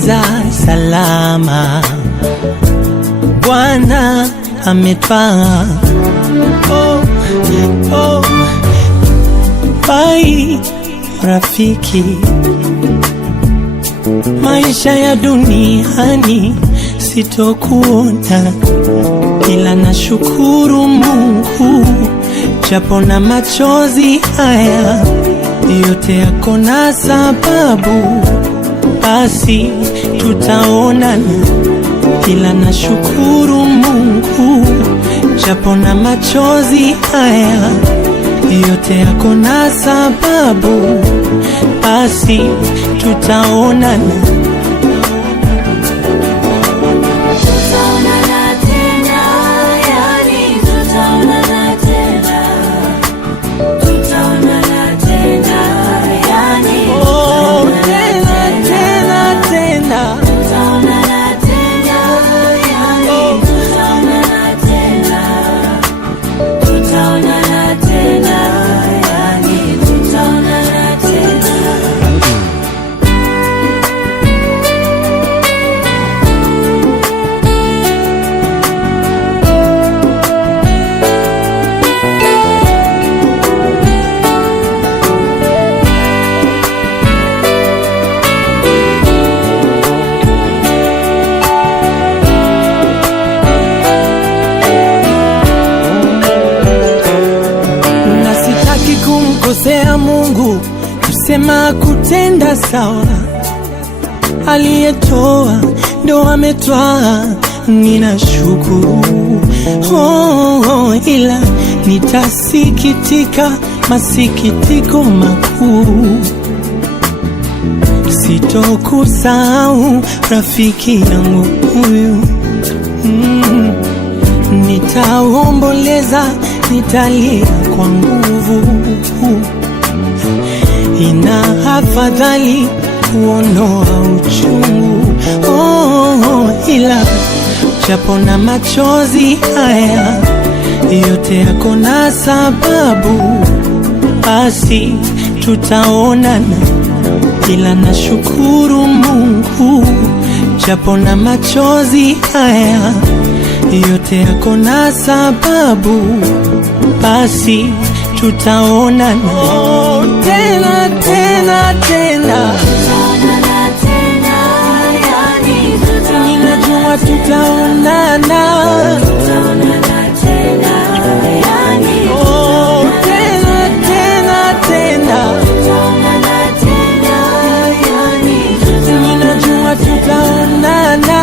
tumemaliza salama, Bwana ametwaa. Oh, oh, bye rafiki, maisha ya duniani sitokuona, ila nashukuru Mungu, japo na machozi haya yote yako na sababu, basi tutaonana, ila nashukuru Mungu, japo na machozi haya yote yako na sababu, basi tutaonana. Kumkosea Mungu, kusema kutenda sawa, aliyetoa ndo ametwaa, ninashukuru. Ila nitasikitika masikitiko makuu, sitokusahau rafiki yangu huyu. Nitaomboleza, nitalia kwa nguvu, ina afadhali kuondoa uchungu. Ila japo na machozi haya yote yako na sababu, basi tutaonana, ila nashukuru Mungu, japo na machozi haya yote yako na sababu, basi tutaonana. Tena tena tena, ninajua tutaonana. Tena tena tena, ninajua tutaonana.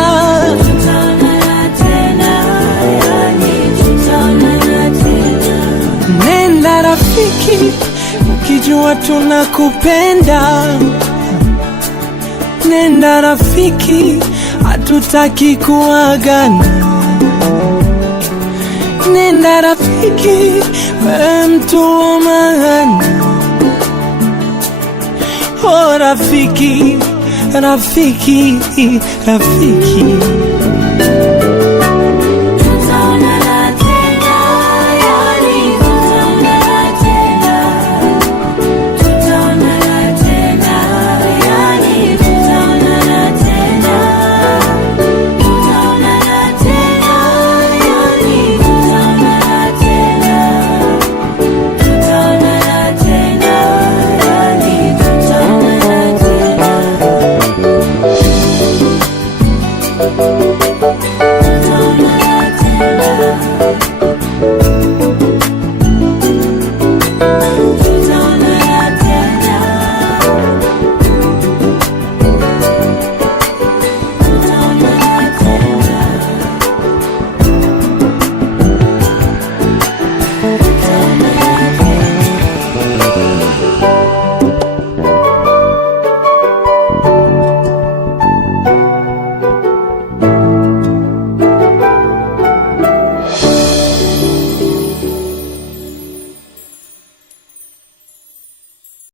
Nenda rafiki, ukijua tunakupenda. Nenda rafiki, hatutaki kuagana. Nenda rafiki, wewe mtu wa maana. Oh rafiki, rafiki, rafiki.